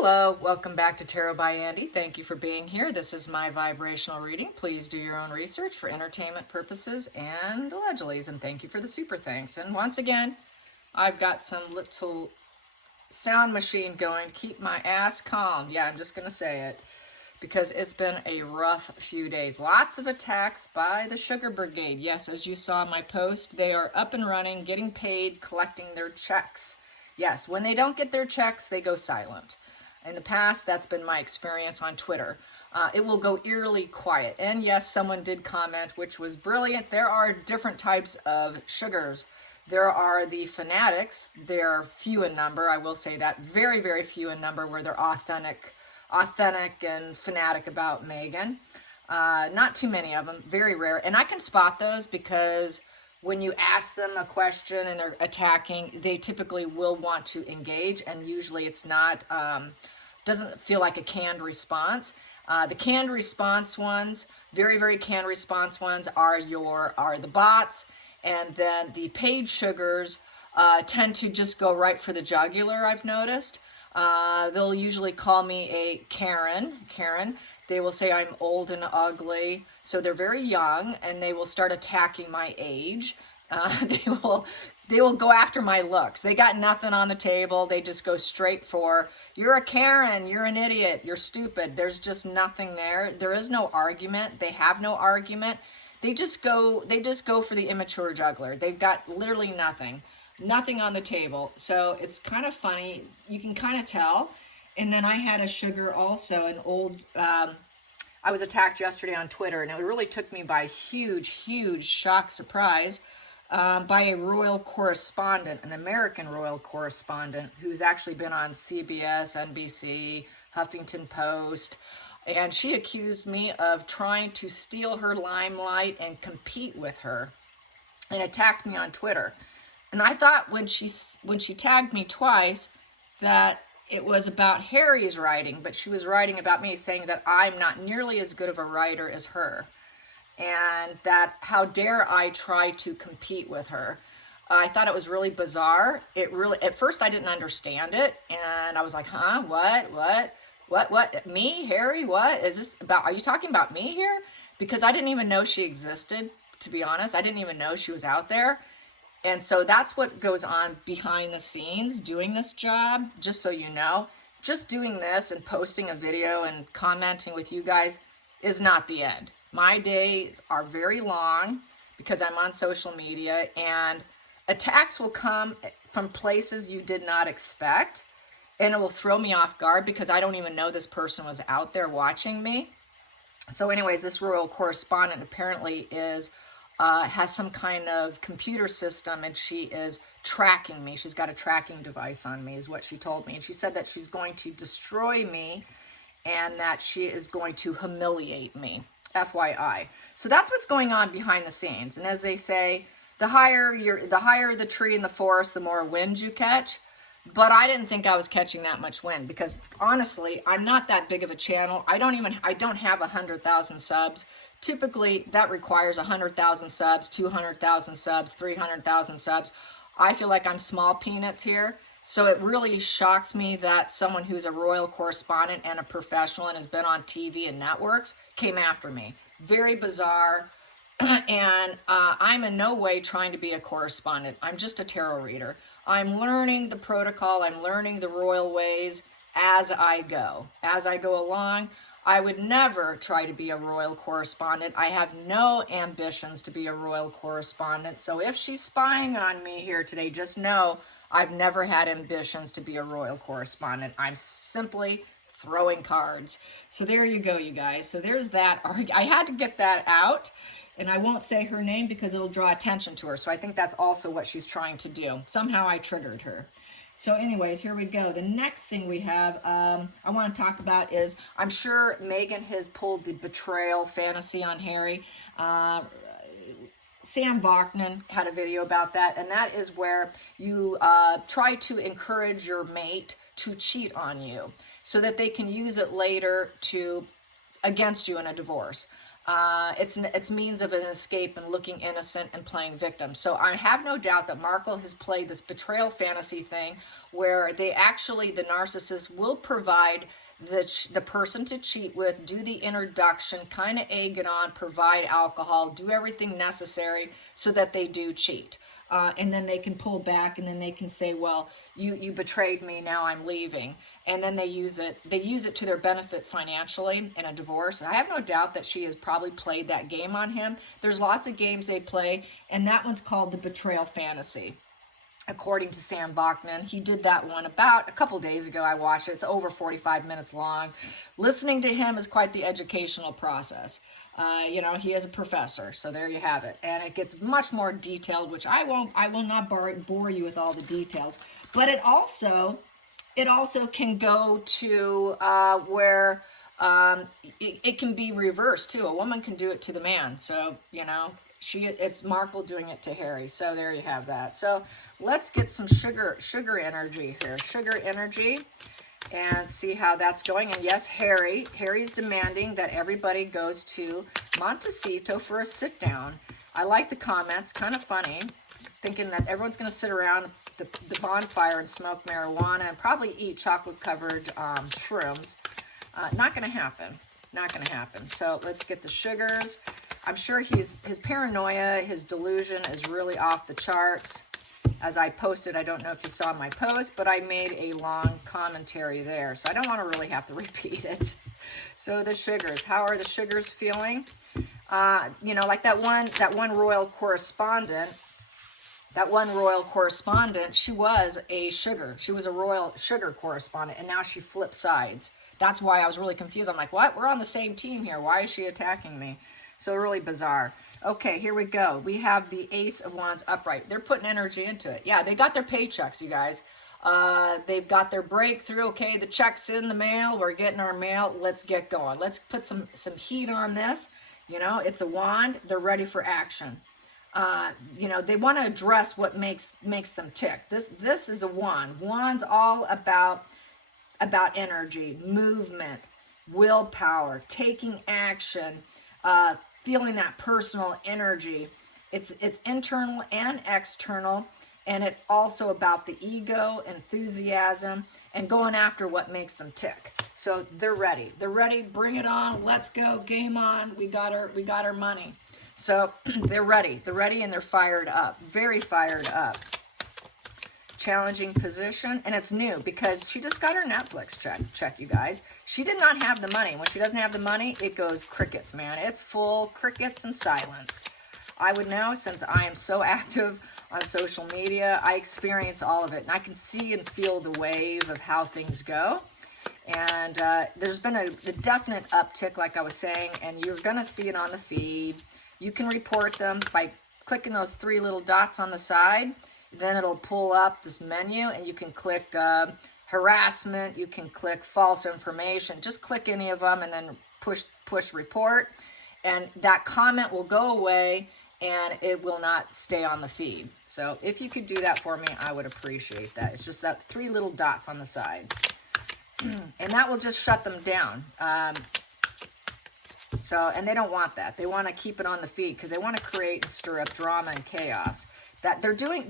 Hello, welcome back to Tarot by Andy. Thank you for being here. This is my vibrational reading. Please do your own research for entertainment purposes and allegedly. And thank you for the super thanks. And once again, I've got some little sound machine going to keep my ass calm. Yeah, I'm just going to say it because it's been a rough few days. Lots of attacks by the Sugar Brigade. Yes, as you saw in my post, they are up and running, getting paid, collecting their checks. Yes, when they don't get their checks, they go silent. In the past, that's been my experience on Twitter. It will go eerily quiet. And yes, someone did comment, which was brilliant. There are different types of sugars. There are the fanatics. They're few in number, I will say that. Very, very few in number where they're authentic and fanatic about Megan. Not too many of them, very rare. And I can spot those because when you ask them a question and they're attacking, they typically will want to engage, and usually it's not, doesn't feel like a canned response. The canned response ones, very, very canned response ones are the bots, and then the paid sugars tend to just go right for the jugular, I've noticed. They'll usually call me a Karen. They will say I'm old and ugly. So they're very young, and they will start attacking my age. They will go after my looks. They got nothing on the table. They just go straight for, you're a Karen, you're an idiot, you're stupid. There's just nothing there. There is no argument. They have no argument. They just go for the immature juggler. They've got literally nothing on the table. So it's kind of funny. You can kind of tell. And then I had a sugar also, an old, I was attacked yesterday on Twitter, and it really took me by huge shock surprise by a royal correspondent, an American royal correspondent who's actually been on CBS, NBC, Huffington Post. And she accused me of trying to steal her limelight and compete with her, and attacked me on Twitter. And I thought when she tagged me twice that it was about Harry's writing, but she was writing about me, saying that I'm not nearly as good of a writer as her, and that how dare I try to compete with her. I thought it was really bizarre. At first I didn't understand it, and I was like, huh, what, me, Harry, what is this about? Are you talking about me here? Because I didn't even know she existed, to be honest. I didn't even know she was out there. And so that's what goes on behind the scenes doing this job, just so you know. Just doing this and posting a video and commenting with you guys is not the end. My days are very long because I'm on social media, and attacks will come from places you did not expect, and it will throw me off guard because I don't even know this person was out there watching me. So anyways, this royal correspondent apparently has some kind of computer system, and she is tracking me. She's got a tracking device on me, is what she told me. And she said that she's going to destroy me and that she is going to humiliate me, FYI. So that's what's going on behind the scenes. And as they say, the higher the tree in the forest, the more wind you catch. But I didn't think I was catching that much wind because honestly, I'm not that big of a channel. I don't have 100,000 subs. Typically, that requires 100,000 subs, 200,000 subs, 300,000 subs. I feel like I'm small peanuts here. So it really shocks me that someone who's a royal correspondent and a professional and has been on TV and networks came after me. Very bizarre. And I'm in no way trying to be a correspondent. I'm just a tarot reader. I'm learning the protocol. I'm learning the royal ways as I go. As I go along, I would never try to be a royal correspondent. I have no ambitions to be a royal correspondent. So if she's spying on me here today, just know I've never had ambitions to be a royal correspondent. I'm simply throwing cards. So there you go, you guys. So there's that. I had to get that out. And I won't say her name because it'll draw attention to her. So I think that's also what she's trying to do. Somehow I triggered her. So anyways, here we go. The next thing we have, I want to talk about is, I'm sure Megan has pulled the betrayal fantasy on Harry. Sam Vachnan had a video about that. And that is where you try to encourage your mate to cheat on you so that they can use it later against you in a divorce. It's means of an escape and looking innocent and playing victim. So I have no doubt that Markle has played this betrayal fantasy thing where they actually, the narcissist will provide the person to cheat with, do the introduction, kind of egg it on, provide alcohol, do everything necessary so that they do cheat. And then they can pull back and then they can say, well, you betrayed me, now I'm leaving. And then they use it to their benefit financially in a divorce. I have no doubt that she has probably played that game on him. There's lots of games they play, and that one's called the betrayal fantasy. According to Sam Bachman, he did that one about a couple days ago. I watched it. It's over 45 minutes long. Listening to him is quite the educational process. You know, he is a professor, so there you have it. And it gets much more detailed, which I will not bore you with all the details. But it also can go to where it can be reversed too. A woman can do it to the man. So, you know, it's Markle doing it to Harry. So there you have that. So let's get some sugar energy here. Sugar energy, and see how that's going. And yes, Harry's demanding that everybody goes to Montecito for a sit down. I like the comments, kind of funny, thinking that everyone's going to sit around the bonfire and smoke marijuana and probably eat chocolate covered shrooms. Not going to happen. Not going to happen. So let's get the sugars. I'm sure his paranoia, his delusion is really off the charts. As I posted, I don't know if you saw my post, but I made a long commentary there, so I don't want to really have to repeat it. So the sugars, how are the sugars feeling? You know, like that one royal correspondent. That one royal correspondent, she was a royal sugar correspondent, and now she flipped sides. That's why I was really confused. I'm like, what? We're on the same team here. Why is she attacking me? So really bizarre. Okay, here we go. We have the Ace of Wands upright. They're putting energy into it. Yeah, they got their paychecks, you guys. They've got their breakthrough. Okay, the check's in the mail. We're getting our mail. Let's get going. Let's put some heat on this. You know, it's a wand. They're ready for action. You know, they want to address what makes them tick. This is a wand. Wand's all about energy, movement, willpower, taking action, feeling that personal energy. It's internal and external, and it's also about the ego, enthusiasm, and going after what makes them tick. So they're ready. They're ready. Bring it on. Let's go. Game on. We got our money. So they're ready. They're ready and they're fired up. Very fired up. Challenging position, and it's new because she just got her Netflix check, you guys. She did not have the money. When she doesn't have the money, it goes crickets, man. It's full crickets and silence. I would know, since I am so active on social media, I experience all of it, and I can see and feel the wave of how things go. And there's been a definite uptick, like I was saying, and you're gonna see it on the feed. You can report them by clicking those three little dots on the side. Then it'll pull up this menu, and you can click harassment, you can click false information. Just click any of them and then push report, and that comment will go away and it will not stay on the feed. So if you could do that for me, I would appreciate that. It's just that three little dots on the side, and that will just shut them down. And they don't want that. They want to keep it on the feed because they want to create and stir up drama and chaos. That they're doing,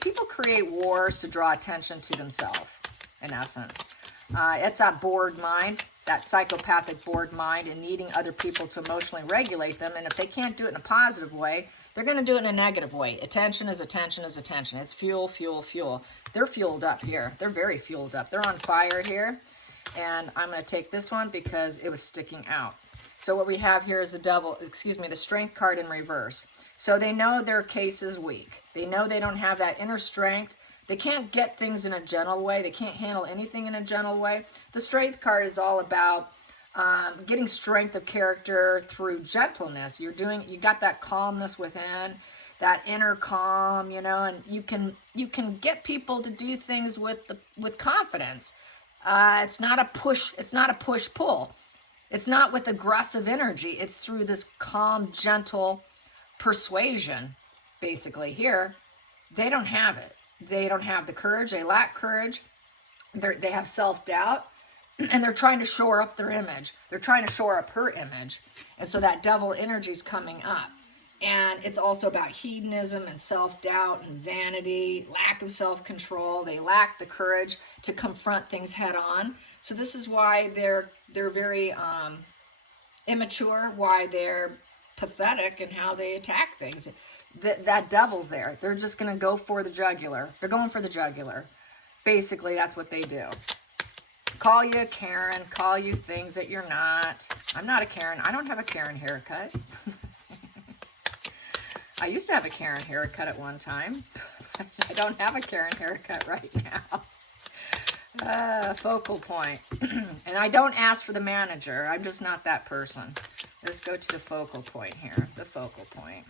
people create wars to draw attention to themselves, in essence. It's that bored mind, that psychopathic bored mind, and needing other people to emotionally regulate them. And if they can't do it in a positive way, they're going to do it in a negative way. Attention is attention is attention. It's fuel, fuel, fuel. They're fueled up here. They're very fueled up. They're on fire here. And I'm going to take this one because it was sticking out. So what we have here is the strength card in reverse. So they know their case is weak. They know they don't have that inner strength. They can't get things in a gentle way. They can't handle anything in a gentle way. The strength card is all about getting strength of character through gentleness. You got that calmness within, that inner calm, you know, and you can get people to do things with confidence. It's not a push pull. It's not with aggressive energy. It's through this calm, gentle persuasion. Basically here, they don't have it. They don't have the courage. They lack courage. They have self-doubt. and they're trying to shore up their image. They're trying to shore up her image. And so that devil energy is coming up. And it's also about hedonism and self-doubt and vanity, lack of self-control. They lack the courage to confront things head on. So this is why they're very immature, why they're pathetic in how they attack things. That devil's there. They're just going to go for the jugular. They're going for the jugular. Basically, that's what they do. Call you a Karen, call you things that you're not. I'm not a Karen. I don't have a Karen haircut. I used to have a Karen haircut at one time. I don't have a Karen haircut right now. Focal point. And I don't ask for the manager. I'm just not that person. Let's go to the focal point here. The focal point.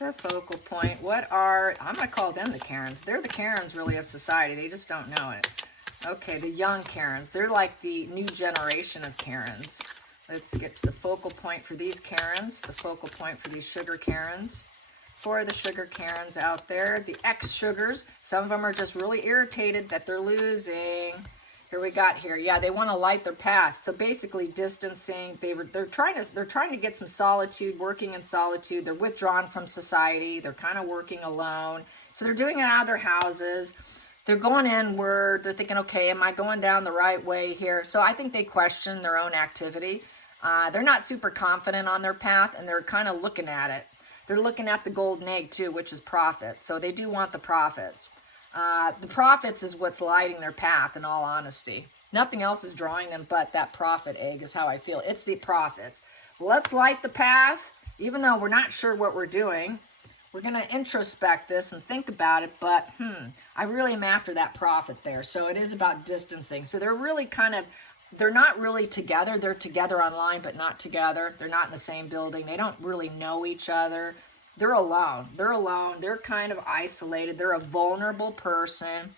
The focal point. What are, I'm going to call them the Karens. They're the Karens really of society. They just don't know it. Okay, the young Karens. They're like the new generation of Karens. Let's get to the focal point for these Karens. The focal point for these sugar Karens. For the sugar Karens out there. The ex-sugars. Some of them are just really irritated that they're losing. Here we got here. Yeah, they want to light their path. So basically distancing. They're trying to get some solitude, working in solitude. They're withdrawn from society. They're kind of working alone. So they're doing it out of their houses. They're going inward. They're thinking, okay, am I going down the right way here? So I think they question their own activity. They're not super confident on their path, and they're kind of looking at it. They're looking at the golden egg too, which is profits. So they do want the profits. The profits is what's lighting their path, in all honesty. Nothing else is drawing them but that profit egg is how I feel. It's the profits. Let's light the path, even though we're not sure what we're doing. We're going to introspect this and think about it, but I really am after that profit there. So it is about distancing. So they're really they're not really together. They're together online, but not together. They're not in the same building. They don't really know each other. They're alone. They're alone. They're kind of isolated. They're a vulnerable person.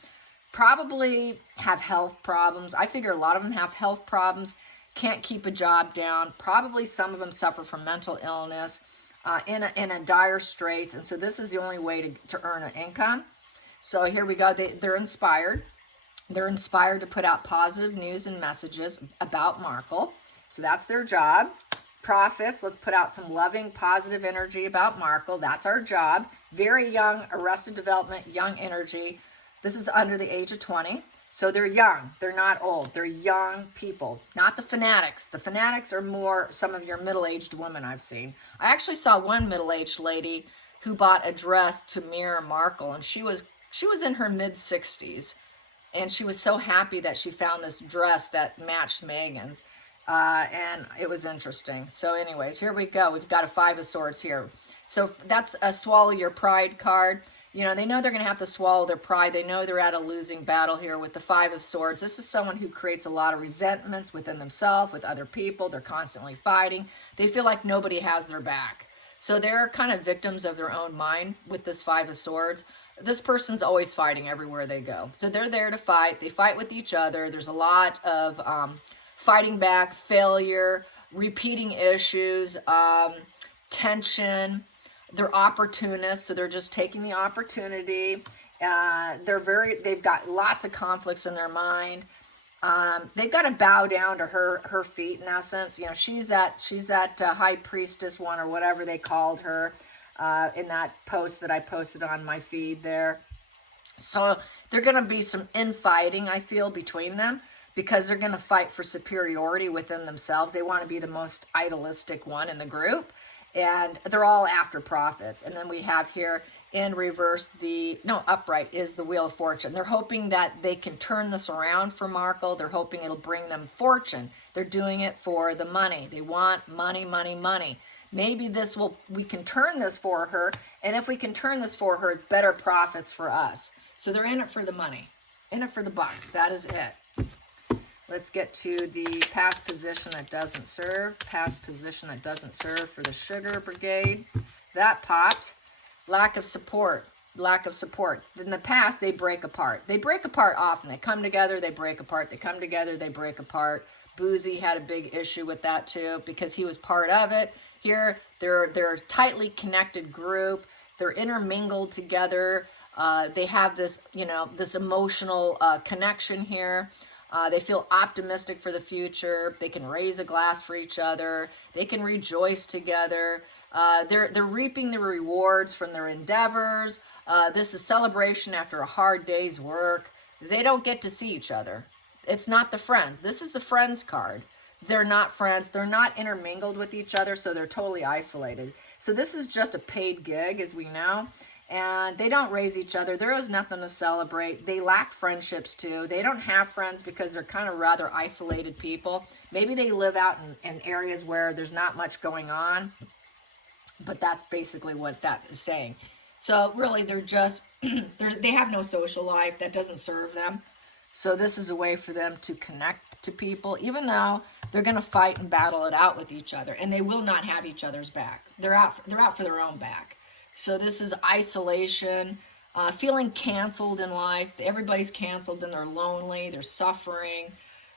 Probably have health problems. I figure a lot of them have health problems. Can't keep a job down. Probably some of them suffer from mental illness. In a dire straits, and so this is the only way to earn an income. So here we go. They're inspired. They're inspired to put out positive news and messages about Markle. So that's their job. Profits. Let's put out some loving, positive energy about Markle. That's our job. Very young, Arrested Development, young energy. This is under the age of 20. So they're young. They're not old. They're young people, not the fanatics. The fanatics are more some of your middle-aged women I've seen. I actually saw one middle-aged lady who bought a dress to mirror Markle, and she was in her mid-60s, and she was so happy that she found this dress that matched Megan's, and it was interesting. So anyways, here we go. We've got a 5 of Swords here. So that's a Swallow Your Pride card. You know, they know they're going to have to swallow their pride. They know they're at a losing battle here with the 5 of Swords. This is someone who creates a lot of resentments within themselves, with other people. They're constantly fighting. They feel like nobody has their back. So they're kind of victims of their own mind with this 5 of Swords. This person's always fighting everywhere they go. So they're there to fight. They fight with each other. There's a lot of fighting back, failure, repeating issues, tension. They're opportunists, so they're just taking the opportunity. They've got lots of conflicts in their mind. They've got to bow down to her feet, in essence. You know, she's that high priestess one, or whatever they called her in that post that I posted on my feed there. So there's going to be some infighting, I feel, between them, because they're going to fight for superiority within themselves. They want to be the most idealistic one in the group. And they're all after profits. And then we have here in reverse upright is the Wheel of Fortune. They're hoping that they can turn this around for Markle. They're hoping it'll bring them fortune. They're doing it for the money. They want money, money, money. Maybe we can turn this for her. And if we can turn this for her, better profits for us. So they're in it for the money, in it for the bucks. That is it. Let's get to the past position that doesn't serve. Past position that doesn't serve for the Sugar Brigade. That popped. Lack of support. Lack of support. In the past, they break apart. They break apart often. They come together, they break apart. They come together, they break apart. Boozy had a big issue with that too, because he was part of it. Here, they're a tightly connected group. They're intermingled together. They have this, this emotional connection here. They feel optimistic for the future. They can raise a glass for each other. They can rejoice together. They're reaping the rewards from their endeavors. This is celebration after a hard day's work. They don't get to see each other. It's not the friends. This is the friends card. They're not friends. They're not intermingled with each other, so they're totally isolated. So this is just a paid gig, as we know. And they don't raise each other. There is nothing to celebrate. They lack friendships too. They don't have friends because they're kind of rather isolated people. Maybe they live out in areas where there's not much going on, but that's basically what that is saying. So really they're just, they have no social life. That doesn't serve them. So this is a way for them to connect to people, even though they're going to fight and battle it out with each other, and they will not have each other's back. They're out for their own back. So this is isolation, feeling canceled in life. Everybody's canceled and they're lonely, they're suffering.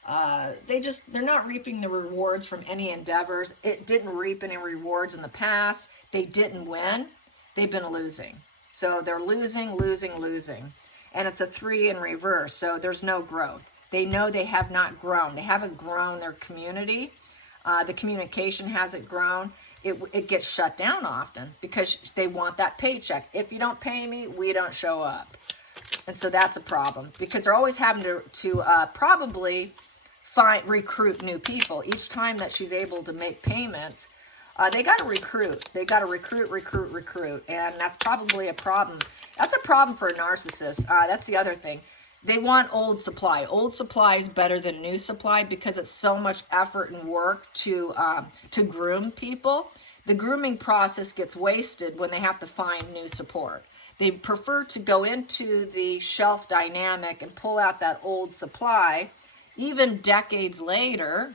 They're not reaping the rewards from any endeavors. It didn't reap any rewards in the past. They didn't win. They've been losing. So they're losing, losing, losing. And it's a 3 in reverse, so there's no growth. They know they have not grown. They haven't grown their community. The communication hasn't grown. It gets shut down often because they want that paycheck. If you don't pay me, we don't show up. And so that's a problem because they're always having to probably recruit new people. Each time that she's able to make payments, they got to recruit. They got to recruit. And that's probably a problem. That's a problem for a narcissist. That's the other thing. They want old supply. Old supply is better than new supply because it's so much effort and work to groom people. The grooming process gets wasted when they have to find new support. They prefer to go into the shelf dynamic and pull out that old supply, even decades later,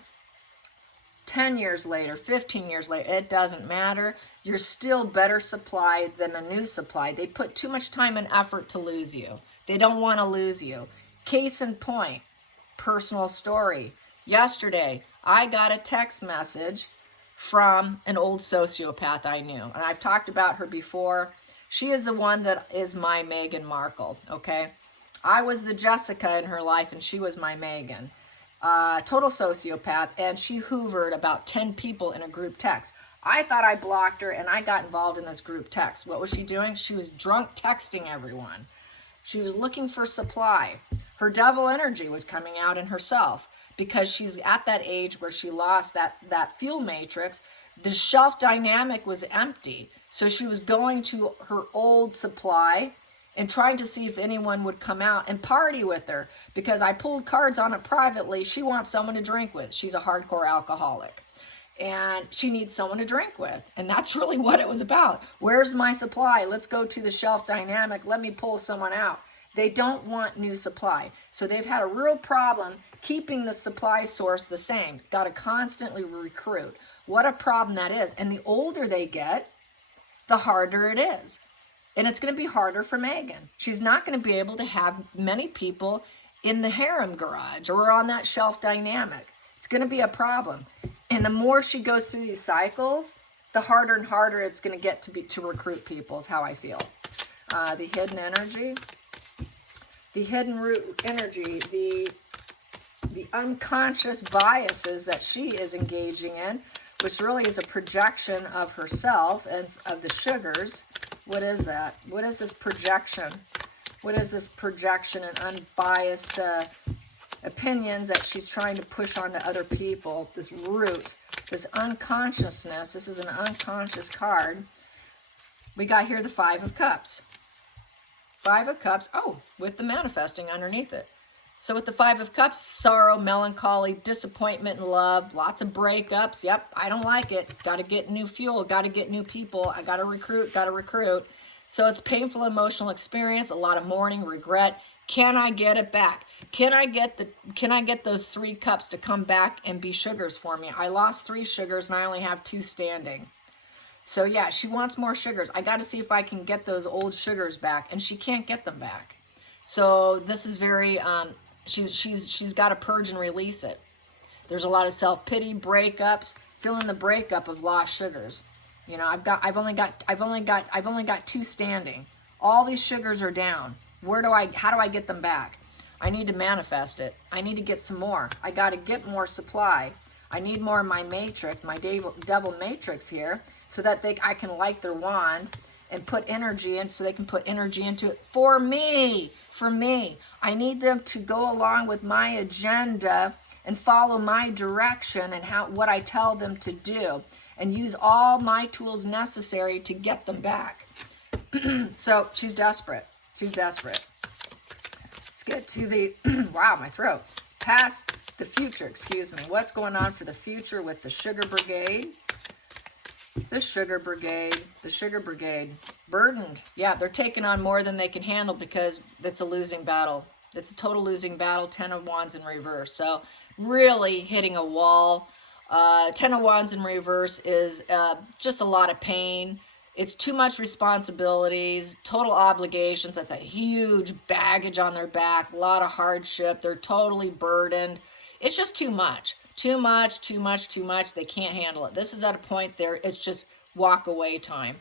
10 years later, 15 years later, it doesn't matter. You're still better supply than a new supply. They put too much time and effort to lose you. They don't want to lose you. Case in point, personal story. Yesterday, I got a text message from an old sociopath I knew. And I've talked about her before. She is the one that is my Meghan Markle, okay? I was the Jessica in her life, and she was my Meghan. Total sociopath, and she hoovered about 10 people in a group text. I thought I blocked her, and I got involved in this group text. What was she doing? She was drunk texting everyone. She was looking for supply. Her devil energy was coming out in herself because she's at that age where she lost that fuel matrix. The shelf dynamic was empty. So she was going to her old supply and trying to see if anyone would come out and party with her because I pulled cards on it privately. She wants someone to drink with. She's a hardcore alcoholic. And she needs someone to drink with. And that's really what it was about. Where's my supply? Let's go to the shelf dynamic. Let me pull someone out. They don't want new supply. So they've had a real problem keeping the supply source the same. Got to constantly recruit. What a problem that is. And the older they get, the harder it is. And it's going to be harder for Meghan. She's not going to be able to have many people in the harem garage or on that shelf dynamic. It's going to be a problem. And the more she goes through these cycles, the harder and harder it's going to get to recruit people is how I feel. The hidden energy. The hidden root energy, the unconscious biases that she is engaging in, which really is a projection of herself and of the sugars. What is that? What is this projection? What is this projection and unbiased opinions that she's trying to push onto other people? This root, this unconsciousness. This is an unconscious card. We got here the 5 of Cups. 5 of Cups, oh, with the manifesting underneath it. So with the 5 of Cups, sorrow, melancholy, disappointment in love, lots of breakups. Yep, I don't like it. Got to get new fuel, got to get new people. I got to recruit. So it's painful emotional experience, a lot of mourning, regret. Can I get it back? Can I get those 3 cups to come back and be sugars for me? I lost 3 sugars and I only have 2 standing. So yeah, she wants more sugars. I got to see if I can get those old sugars back, and she can't get them back. So this is very she's got to purge and release it. There's a lot of self-pity, breakups, feeling the breakup of lost sugars. You know, I've only got 2 standing. All these sugars are down. How do I get them back? I need to manifest it. I need to get some more. I got to get more supply. I need more of my matrix, my devil matrix here, so that I can light their wand and put energy in, so they can put energy into it for me. For me. I need them to go along with my agenda and follow my direction and what I tell them to do, and use all my tools necessary to get them back. So she's desperate. She's desperate. Let's get to the, wow, my throat. Past the future, excuse me. What's going on for the future with the Sugar Brigade? The Sugar Brigade, the Sugar Brigade. Burdened. Yeah, they're taking on more than they can handle because it's a losing battle. It's a total losing battle. 10 of Wands in reverse. So really hitting a wall. 10 of Wands in reverse is just a lot of pain. It's too much responsibilities, total obligations. That's a huge baggage on their back, a lot of hardship. They're totally burdened. It's just too much. Too much, too much, too much. They can't handle it. This is at a point there, it's just walk away time.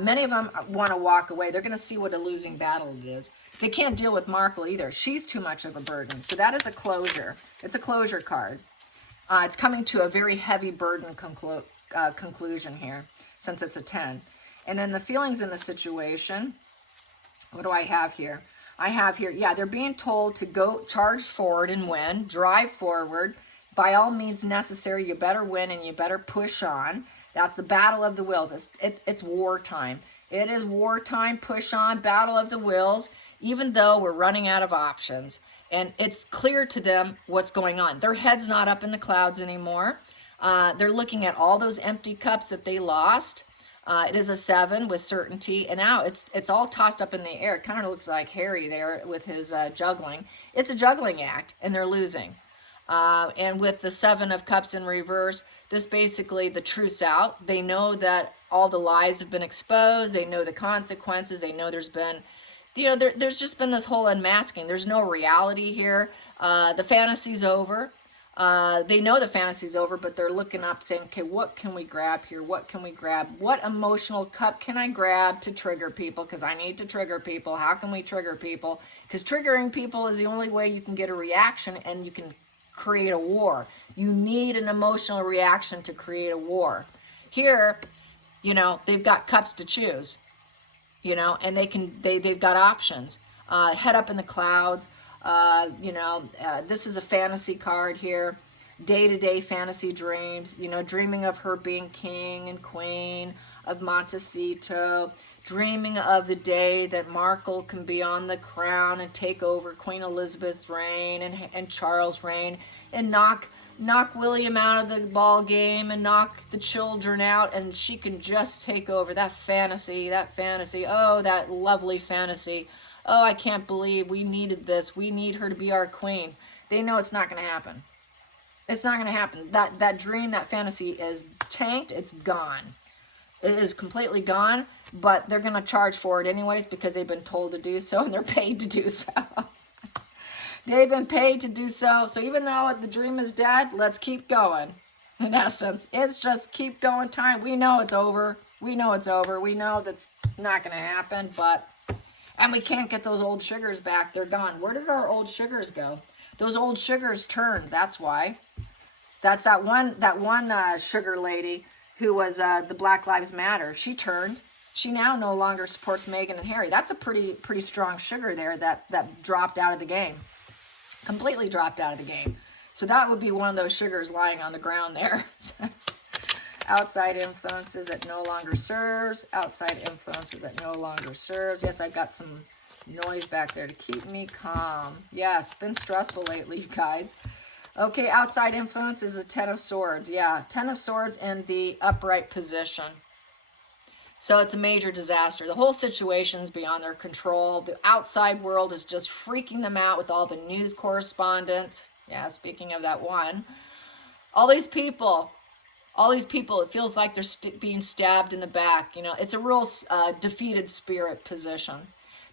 Many of them want to walk away. They're going to see what a losing battle it is. They can't deal with Markle either. She's too much of a burden. So that is a closure. It's a closure card. It's coming to a very heavy burden conclusion here, since it's a 10. And then the feelings in the situation, what do I have here? I have here, yeah, they're being told to go charge forward and win, drive forward. By all means necessary, you better win and you better push on. That's the battle of the wills. It's wartime. It is wartime, push on, battle of the wills, even though we're running out of options. And it's clear to them what's going on. Their head's not up in the clouds anymore. They're looking at all those empty cups that they lost. It is a 7 with certainty, and now it's all tossed up in the air. It kind of looks like Harry there with his juggling. It's a juggling act, and they're losing. And with the 7 of Cups in reverse, this basically, the truth's out. They know that all the lies have been exposed. They know the consequences. They know there's been, there's just been this whole unmasking. There's no reality here. The fantasy's over. They know the fantasy's over, but they're looking up saying, okay, what can we grab here? What can we grab? What emotional cup can I grab to trigger people? Because I need to trigger people. How can we trigger people? Because triggering people is the only way you can get a reaction and you can create a war. You need an emotional reaction to create a war. Here, they've got cups to choose, and they've got options. Head up in the clouds. This is a fantasy card here. Day-to-day fantasy dreams, dreaming of her being king and queen of Montecito, dreaming of the day that Markle can be on the crown and take over Queen Elizabeth's reign and Charles' reign and knock William out of the ball game and knock the children out, and she can just take over. That fantasy, oh, that lovely fantasy. Oh, I can't believe we needed this. We need her to be our queen. They know it's not going to happen. It's not going to happen. That dream, that fantasy is tanked. It's gone. It is completely gone, but they're going to charge for it anyways because they've been told to do so and they're paid to do so. They've been paid to do so. So even though the dream is dead, let's keep going. In essence, it's just keep going time. We know it's over. We know it's over. We know that's not going to happen, and we can't get those old sugars back. They're gone. Where did our old sugars go? Those old sugars turned. That's why. That's that one sugar lady who was the Black Lives Matter. She turned. She now no longer supports Meghan and Harry. That's a pretty strong sugar there that dropped out of the game. Completely dropped out of the game. So that would be one of those sugars lying on the ground there. Outside influences that no longer serves. Outside influences that no longer serves. Yes, I've got some noise back there to keep me calm. Yes, it's been stressful lately, you guys. Okay, outside influence is the 10 of Swords. Yeah, 10 of Swords in the upright position. So it's a major disaster. The whole situation's beyond their control. The outside world is just freaking them out with all the news correspondents. Yeah, speaking of that one. All these people, it feels like they're being stabbed in the back. It's a real defeated spirit position.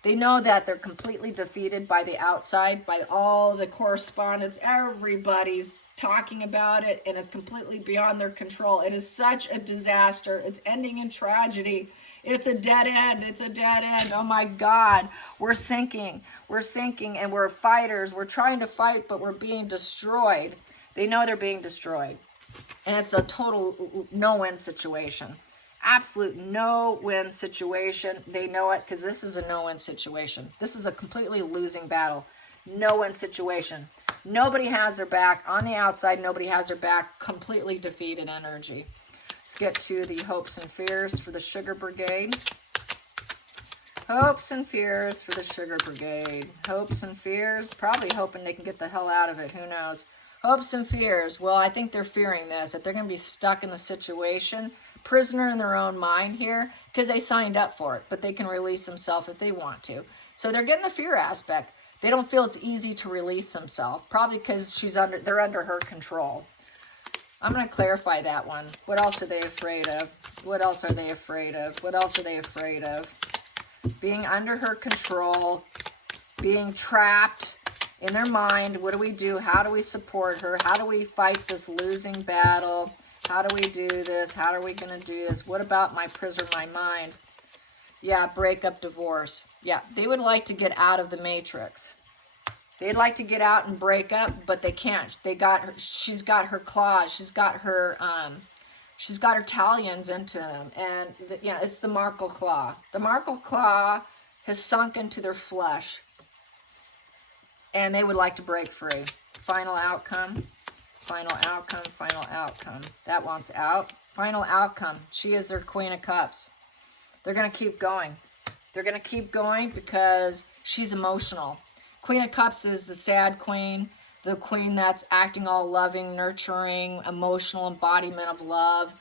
They know that they're completely defeated by the outside, by all the correspondence. Everybody's talking about it, and it's completely beyond their control. It is such a disaster. It's ending in tragedy. It's a dead end. It's a dead end. Oh my God. We're sinking. We're sinking, and we're fighters. We're trying to fight, but we're being destroyed. They know they're being destroyed. And it's a total no-win situation. Absolute no-win situation. They know it because this is a no-win situation. This is a completely losing battle. No-win situation. Nobody has their back. On the outside, nobody has their back. Completely defeated energy. Let's get to the hopes and fears for the Sugar Brigade. Hopes and fears for the Sugar Brigade. Hopes and fears. Probably hoping they can get the hell out of it. Who knows? Hopes and fears. Well, I think they're fearing this, that they're going to be stuck in the situation, prisoner in their own mind here, because they signed up for it, but they can release themselves if they want to. So they're getting the fear aspect. They don't feel it's easy to release themselves, probably because they're under her control. I'm going to clarify that one. What else are they afraid of? What else are they afraid of? What else are they afraid of? Being under her control, being trapped in their mind. What do we do? How do we support her? How do we fight this losing battle? How do we do this? How are we going to do this? What about my prisoner, my mind? Yeah, breakup, divorce. Yeah, they would like to get out of the matrix. They'd like to get out and break up, but they can't. She's got her claws. She's got her talons into them. And it's the Markle claw. The Markle claw has sunk into their flesh. And they would like to break free. Final outcome. Final outcome. Final outcome. That one's out. Final outcome. She is their Queen of Cups. They're going to keep going. They're going to keep going because she's emotional. Queen of Cups is the sad queen. The queen that's acting all loving, nurturing, emotional embodiment of love.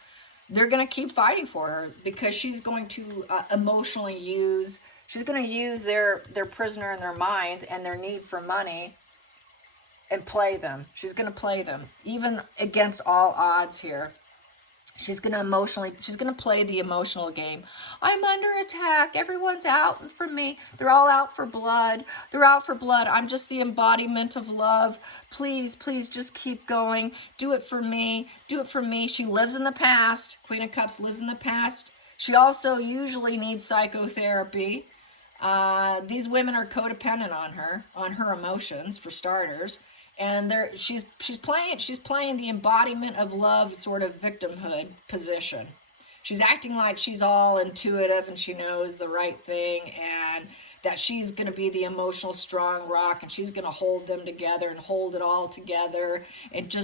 They're going to keep fighting for her because she's going to emotionally use... She's going to use their prisoner in their minds and their need for money and play them. She's going to play them, even against all odds here. She's going to play the emotional game. I'm under attack. Everyone's out for me. They're all out for blood. They're out for blood. I'm just the embodiment of love. Please, please just keep going. Do it for me. Do it for me. She lives in the past. Queen of Cups lives in the past. She also usually needs psychotherapy. These women are codependent on her emotions, for starters. And she's playing the embodiment of love, sort of victimhood position. She's acting like she's all intuitive and she knows the right thing, and that she's going to be the emotional strong rock, and she's going to hold them together and hold it all together, and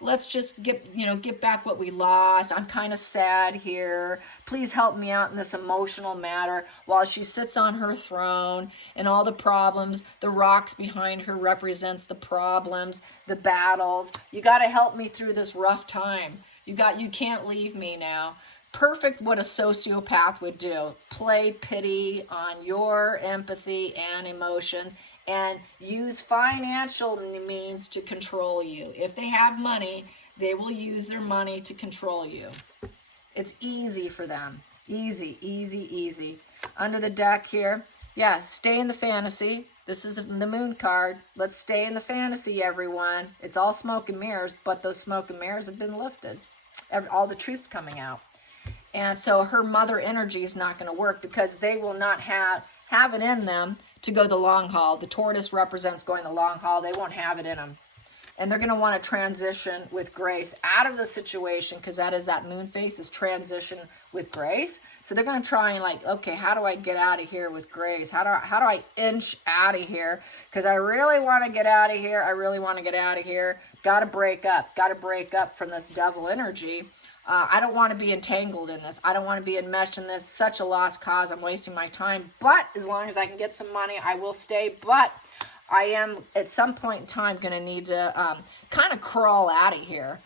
let's just get back what we lost. I'm kind of sad here. Please help me out in this emotional matter, while she sits on her throne and all the problems, the rocks behind her represents the problems, the battles. You got to help me through this rough time. You can't leave me now. Perfect what a sociopath would do. Play pity on your empathy and emotions and use financial means to control you. If they have money, they will use their money to control you. It's easy for them. Easy, easy, easy. Under the deck here, yeah, stay in the fantasy. This is the moon card. Let's stay in the fantasy, everyone. It's all smoke and mirrors, but those smoke and mirrors have been lifted. All the truth's coming out. And so her mother energy is not going to work because they will not have it in them to go the long haul. The tortoise represents going the long haul. They won't have it in them. And they're going to want to transition with grace out of the situation, because that moon face is transition with grace. So they're going to try and okay, how do I get out of here with grace? How do I inch out of here? Because I really want to get out of here. I really want to get out of here. Got to break up. Got to break up from this devil energy. I don't want to be entangled in this. I don't want to be enmeshed in this. Such a lost cause. I'm wasting my time. But as long as I can get some money, I will stay. But I am, at some point in time, going to need to kind of crawl out of here.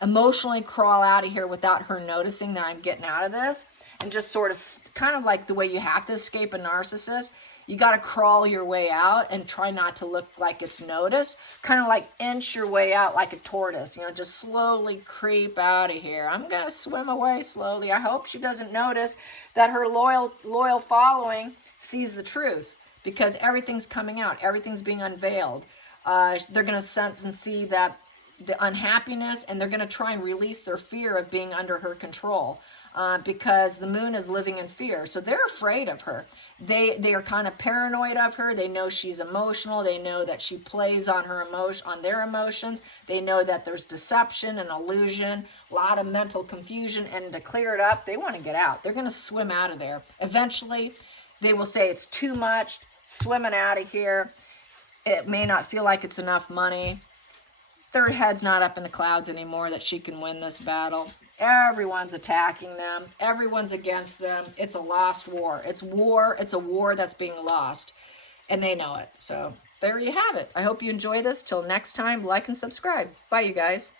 Emotionally crawl out of here without her noticing that I'm getting out of this. And just sort of, kind of like the way you have to escape a narcissist. You got to crawl your way out and try not to look like it's noticed. Kind of like inch your way out like a tortoise. Just slowly creep out of here. I'm going to swim away slowly. I hope she doesn't notice that her loyal following sees the truth, because everything's coming out, everything's being unveiled. They're going to sense and see that the unhappiness, and they're going to try and release their fear of being under her control, because the moon is living in fear. So they're afraid of her. They are kind of paranoid of her. They know she's emotional. They know that she plays on their emotions. They know that there's deception and illusion, a lot of mental confusion, and to clear it up, they want to get out. They're going to swim out of there. Eventually, they will say it's too much, swimming out of here. It may not feel like it's enough money. Third head's not up in the clouds anymore that she can win this battle. Everyone's attacking them. Everyone's against them. It's a lost war. It's war. It's a war that's being lost. And they know it. So there you have it. I hope you enjoy this. Till next time, like and subscribe. Bye, you guys.